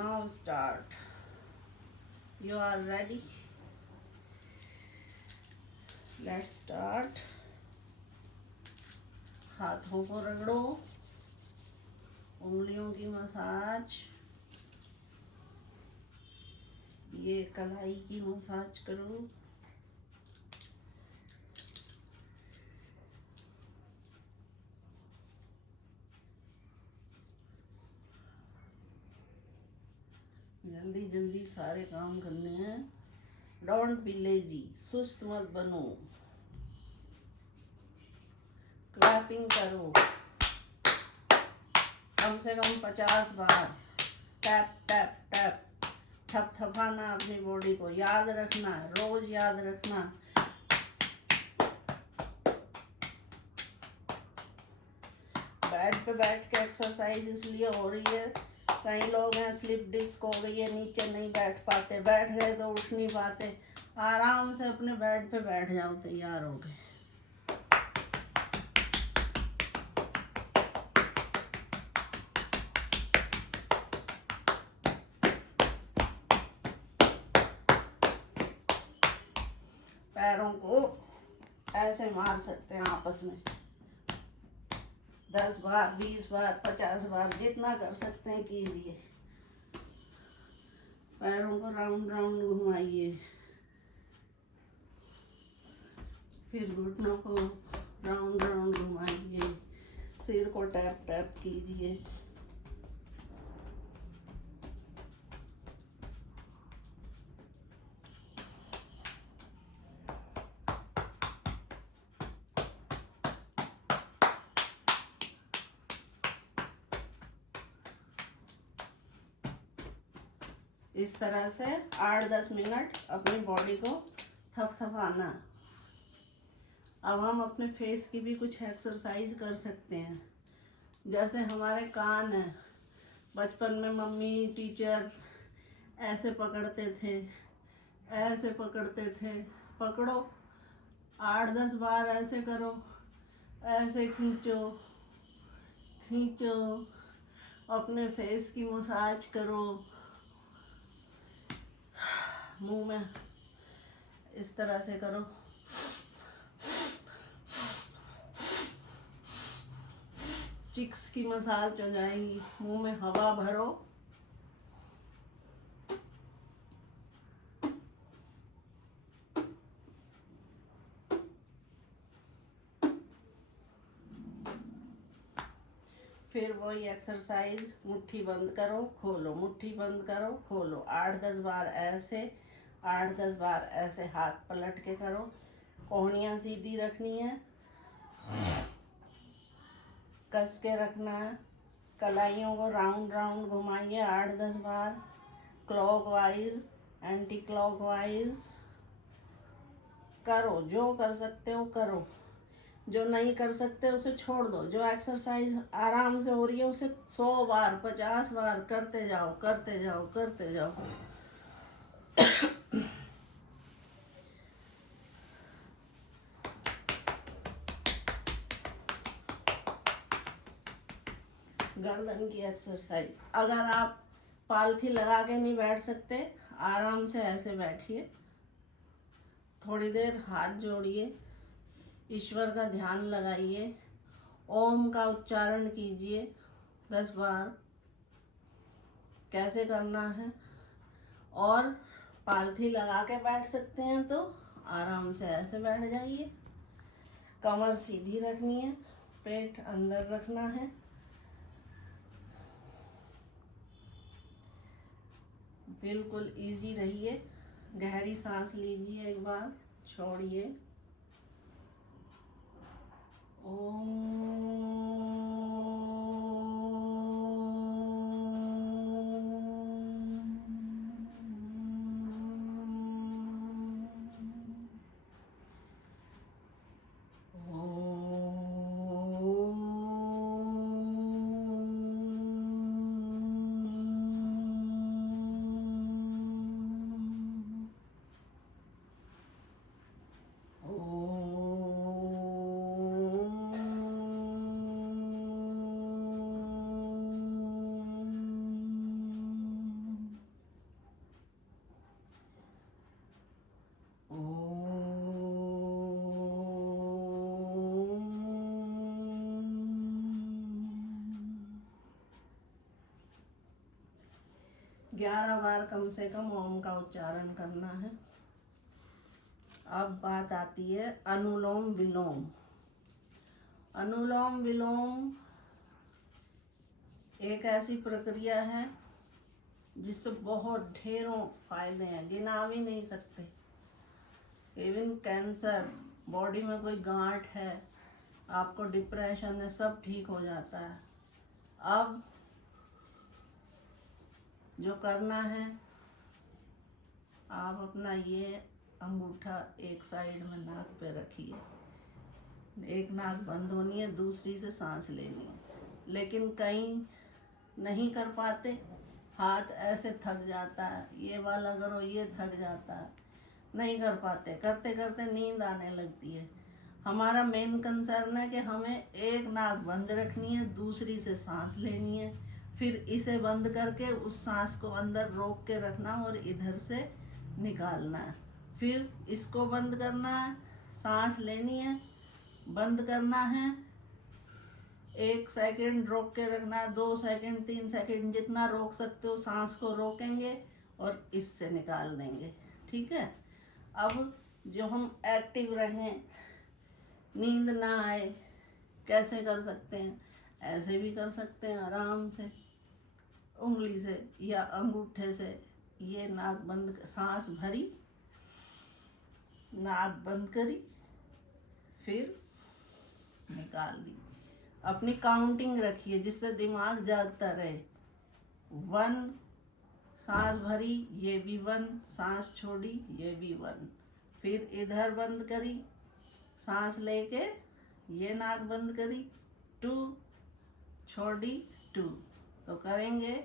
Now start. You are ready? Let's start. हाथों को रगड़ो, उंगलियों की मसाज, ये कलाई की मसाज करो। जल्दी जल्दी सारे काम करने हैं। डोंट बी लेजी, सुस्त मत बनो। क्लैपिंग करो कम से कम 50 बार। टैप टैप टैप, थपथपाना अपनी बॉडी को। याद रखना, रोज याद रखना। बेड पे बैठ के एक्सरसाइज इसलिए हो रही है, कई लोग हैं स्लिप डिस्क हो गई है, नीचे नहीं बैठ पाते, बैठ गए तो उठ नहीं पाते। आराम से अपने बेड पे बैठ जाओ, तैयार हो गए। पैरों को ऐसे मार सकते हैं आपस में, 10 बार, 20 बार, 50 बार, जितना कर सकते हैं कीजिए। पैरों को राउंड राउंड घुमाइए, फिर घुटनों को राउंड राउंड घुमाइए, सिर को टैप टैप कीजिए। इस तरह से 8-10 मिनट अपनी बॉडी को थपथपाना। अब हम अपने फेस की भी कुछ एक्सरसाइज कर सकते हैं। जैसे हमारे कान हैं, बचपन में मम्मी टीचर ऐसे पकड़ते थे, ऐसे पकड़ते थे। पकड़ो, 8-10 बार ऐसे करो, ऐसे खींचो खींचो। अपने फेस की मसाज करो, मुंह में इस तरह से करो। चिक्स की मसाज हो जाएगी। मुंह में हवा भरो, फिर वही एक्सरसाइज। मुट्ठी बंद करो, खोलो, मुट्ठी बंद करो, खोलो। 8-10 बार ऐसे, 8-10 बार ऐसे हाथ पलट के करो। कोहनियाँ सीधी रखनी है, कस के रखना है। कलाइयों को राउंड राउंड घुमाइए 8-10 बार, क्लॉकवाइज, एंटी क्लॉकवाइज। करो, जो कर सकते हो करो, जो नहीं कर सकते उसे छोड़ दो। जो एक्सरसाइज आराम से हो रही है उसे 100 बार, 50 बार करते जाओ, करते जाओ, करते जाओ। गर्दन की एक्सरसाइज। अगर आप पालथी लगा के नहीं बैठ सकते, आराम से ऐसे बैठिए, थोड़ी देर हाथ जोड़िए, ईश्वर का ध्यान लगाइए, ओम का उच्चारण कीजिए 10 बार। कैसे करना है, और पालथी लगा के बैठ सकते हैं तो आराम से ऐसे बैठ जाइए। कमर सीधी रखनी है, पेट अंदर रखना है। बिल्कुल इजी रहिए। गहरी सांस लीजिए, एक बार छोड़िए। 11 बार कम से कम ओम का उच्चारण करना है। अब बात आती है अनुलोम विलोम। अनुलोम विलोम एक ऐसी प्रक्रिया है जिससे बहुत ढेरों फायदे हैं, गिना भी नहीं सकते। इवन कैंसर, बॉडी में कोई गांठ है, आपको डिप्रेशन है, सब ठीक हो जाता है। अब जो करना है, आप अपना ये अंगूठा एक साइड में नाक पे रखिए, एक नाक बंद होनी है, दूसरी से सांस लेनी है। लेकिन कहीं नहीं कर पाते, हाथ ऐसे थक जाता है, ये वाला करो, ये थक जाता है, नहीं कर पाते, करते करते नींद आने लगती है। हमारा मेन कंसर्न है कि हमें एक नाक बंद रखनी है, दूसरी से सांस लेनी है, फिर इसे बंद करके उस सांस को अंदर रोक के रखना और इधर से निकालना है। फिर इसको बंद करना है, सांस लेनी है, बंद करना है, 1 सेकंड रोक के रखना है, 2 सेकंड, 3 सेकंड, जितना रोक सकते हो सांस को रोकेंगे और इससे निकाल देंगे। ठीक है। अब जो हम एक्टिव रहें, नींद ना आए, कैसे कर सकते हैं? ऐसे भी कर सकते हैं, आराम से उंगली से या अंगूठे से ये नाक बंद, सांस भरी, नाक बंद करी, फिर निकाल दी। अपनी काउंटिंग रखिए जिससे दिमाग जागता रहे। 1 सांस भरी, ये भी 1, सांस छोड़ी, ये भी 1, फिर इधर बंद करी, सांस लेके ये नाक बंद करी, 2 छोड़ी, 2। तो करेंगे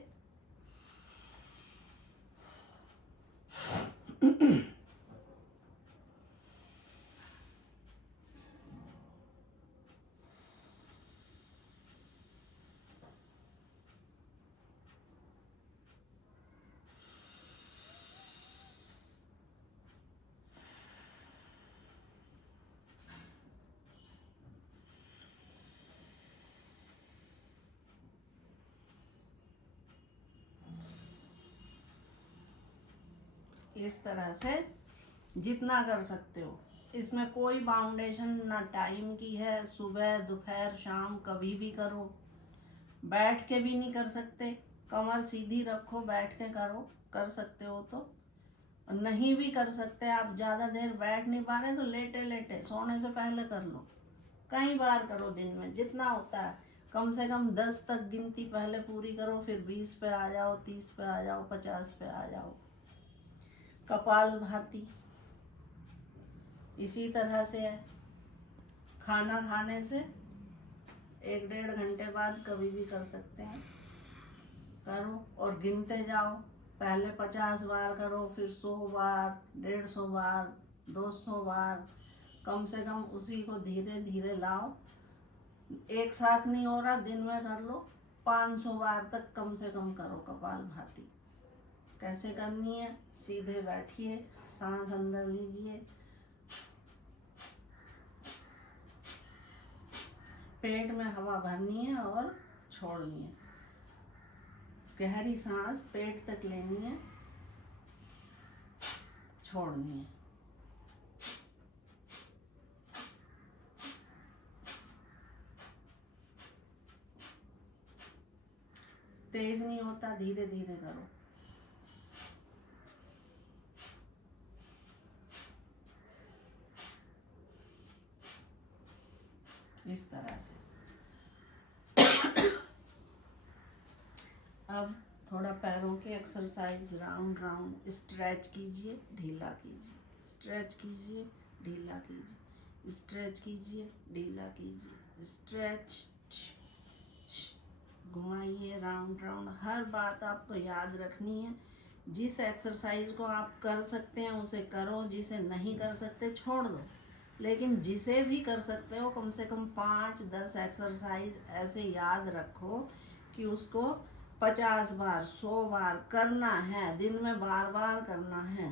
इस तरह से जितना कर सकते हो। इसमें कोई बाउंडेशन ना टाइम की है, सुबह दोपहर शाम कभी भी करो। बैठ के भी नहीं कर सकते, कमर सीधी रखो, बैठ के करो, कर सकते हो तो। नहीं भी कर सकते, आप ज़्यादा देर बैठ नहीं पा रहे तो लेटे लेटे सोने से पहले कर लो। कई बार करो दिन में, जितना होता है। कम से कम 10 तक गिनती पहले पूरी करो, फिर 20 पे आ जाओ, 30 पे आ जाओ, 50 पे आ जाओ। कपालभाति इसी तरह से है। खाना खाने से 1-1.5 घंटे बाद कभी भी कर सकते हैं, करो और गिनते जाओ। पहले 50 बार करो, फिर 100 बार, 150 बार, 200 बार, कम से कम उसी को धीरे धीरे लाओ। एक साथ नहीं हो रहा, दिन में कर लो, 500 बार तक कम से कम करो कपालभाति। कैसे करनी है? सीधे बैठिए, सांस अंदर लीजिए, पेट में हवा भरनी है और छोड़नी है। गहरी सांस पेट तक लेनी है, छोड़नी है। तेज नहीं होता, धीरे धीरे करो। इस तरह से। अब थोड़ा पैरों की एक्सरसाइज, राउंड राउंड स्ट्रेच कीजिए, ढीला कीजिए, स्ट्रेच कीजिए, ढीला कीजिए, स्ट्रेच कीजिए, ढीला कीजिए, स्ट्रेच, घुमाइए राउंड राउंड। हर बात आपको याद रखनी है। जिस एक्सरसाइज को आप कर सकते हैं उसे करो, जिसे नहीं कर सकते छोड़ दो। लेकिन जिसे भी कर सकते हो कम से कम 5-10 एक्सरसाइज ऐसे याद रखो कि उसको 50 बार 100 बार करना है, दिन में बार बार करना है।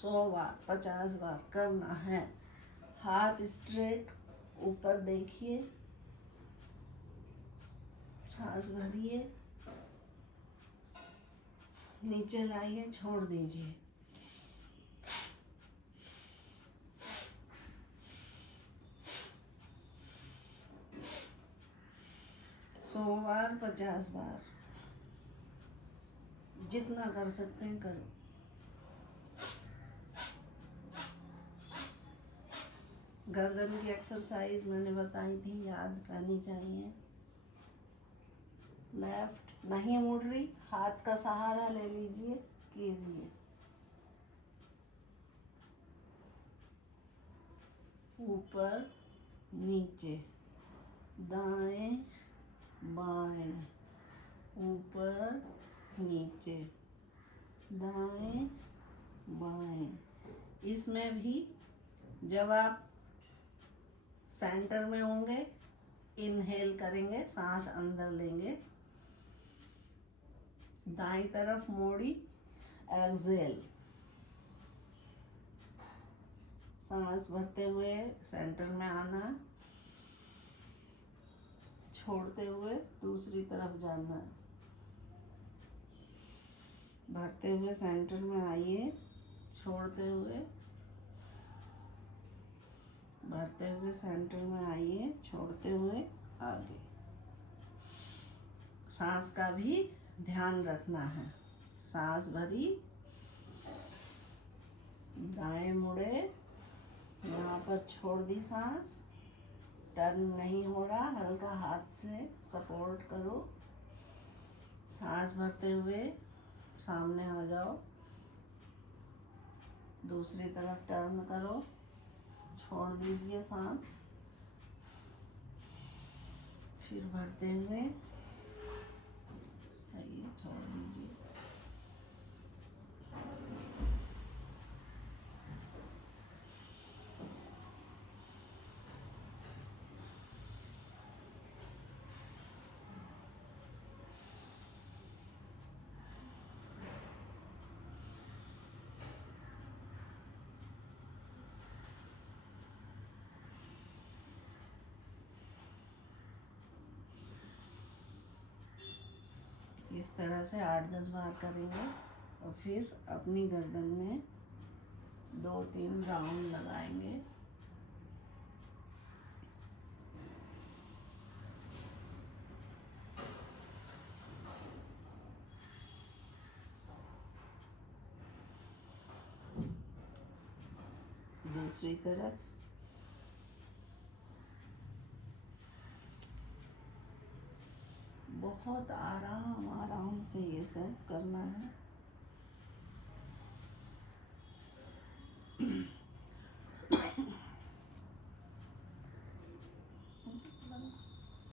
100 बार 50 बार करना है। हाथ स्ट्रेट ऊपर देखिए, सांस भरिए, नीचे लाइए, छोड़ दीजिए। सौ बार 50 बार, जितना कर सकते हैं करो। गर्दन की एक्सरसाइज मैंने बताई थी, याद रहनी चाहिए। लेफ्ट नहीं मुड़ रही, हाथ का सहारा ले लीजिए, कीजिए। ऊपर नीचे, दाएं बाएं, ऊपर नीचे, दाएं बाएं। इसमें भी जब आप सेंटर में होंगे, इनहेल करेंगे, सांस अंदर लेंगे, दाईं तरफ मोड़ी, एक्सहेल, सांस भरते हुए सेंटर में आना, छोड़ते हुए दूसरी तरफ जाना। भरते हुए सेंटर में आइए, छोड़ते हुए, भरते हुए सेंटर में आइए, छोड़ते हुए आगे। सांस का भी ध्यान रखना है। सांस भरी, दाएं मुड़े, यहाँ पर छोड़ दी सांस, टर्न नहीं हो रहा, हल्का हाथ से सपोर्ट करो। सांस भरते हुए सामने आ जाओ, दूसरी तरफ टर्न करो, छोड़ दीजिए सांस, फिर भरते हुए आइए, छोड़ दीजिए। इस तरह से 8-10 बार करेंगे और फिर अपनी गर्दन में 2-3 राउंड लगाएंगे। दूसरी तरफ बहुत आराम आराम से ये सब करना है।